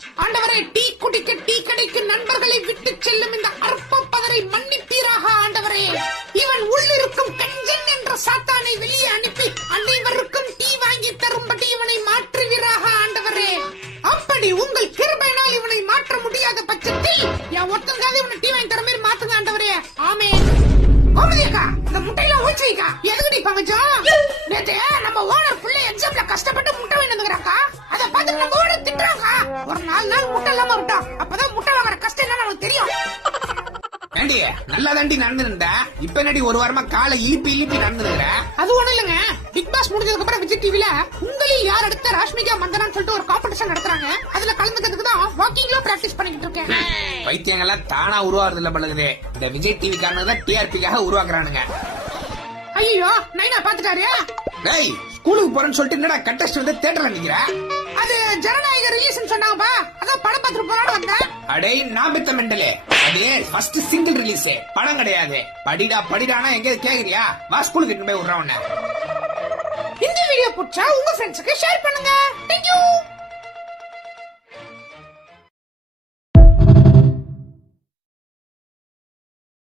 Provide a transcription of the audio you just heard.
ஆண்டவரே, டீ குடிக்க டீ கடைக்கு நண்பர்களை விட்டு செல்லும் இந்த அற்ப பதரை மன்னிப்பீராக ஆண்டவரே. இவன் உள்ளிருக்கும் கஞ்சன் என்ற சாத்தானை வெளியே அனுப்பி அனைவருக்கும் டீ வாங்கி தரும்படி இவனை மாற்றுவீராக ஆண்டவரே. அப்படி உங்கள் கிருபையினால் இவனை மாற்ற முடியாத பட்சத்தில் என் ஒருத்தருக்காக இவனை டீ வாங்கி தர மாதிரி மாத்துங்க ஆண்டவரே. ஆமே. கோமதியக்கா, இந்த முட்டையெல்லாம் ஊற்றி வைக்கா. எதுக்கடி பங்கச்சோம்? நேத்து நம்ம ஓனர் புள்ள எக்ஸாம்ல கஷ்டப்பட்டு முட்டை வாங்கி வந்துக்கிறாக்கா. அதை பார்த்து நம்ம ஓனர் திட்டுறாங்க. ஒரு 4 நாள் முட்டை இல்லாம விட்டோம். அப்பதான் முட்டை வாங்குற கஷ்டம் என்ன நமக்கு தெரியும். ஏண்டி நல்லா தாண்டி நடந்துருந்தா, இப்ப என்னடி ஒரு வாரமா காலை இழுப்பி நடந்துருக்கிற? அது ஒண்ணு இல்லங்க, பிக் பாஸ் முடிஞ்சதுக்கு அப்புறம் விஜய் டிவில உங்களில் யார் அடுத்த ராஷ்மிகா மந்தனான்னு சொல்லிட்டு ஒரு காம்படிஷன் நடத்துறாங்க. அதுல கலந்துக்கிறதுக்கு தான் வாக்கிங்ல பிராக்டிஸ் பண்ணிக்கிட்டு இருக்கேன். பைத்தியங்கள்லாம் தானா உருவாக்குறது இல்ல பழகுது. இந்த விஜய் டிவி காரணம் டிஆர்பிக்காக உருவாக்குறானுங்க. ஐயோ, நைனா பாத்துட்டாரு. டேய், ஸ்கூலுக்கு போறேன்னு சொல்லிட்டு என்னடா கண்டஸ்ட் வந்து தியேட்டர்ல நிக்கிற? அது ஜனநாயக ரிலீஸ்னு சொன்னாங்கப்பா, அதான் படம் பார்த்துட்டு போறான்னு வந்தேன். அடே நாபித்த மெண்டலே, அது ஃபர்ஸ்ட் சிங்கிள் ரிலீஸ், படம் கிடையாது. படிடானா எங்கேயாவது கேக்குறியா? வா ஸ்கூலுக்கு போய் விடுறவன. இந்த வீடியோ பிடிச்சா உங்க ஃப்ரெண்ட்ஸுக்கு ஷேர் பண்ணுங்க. தேங்க்யூ.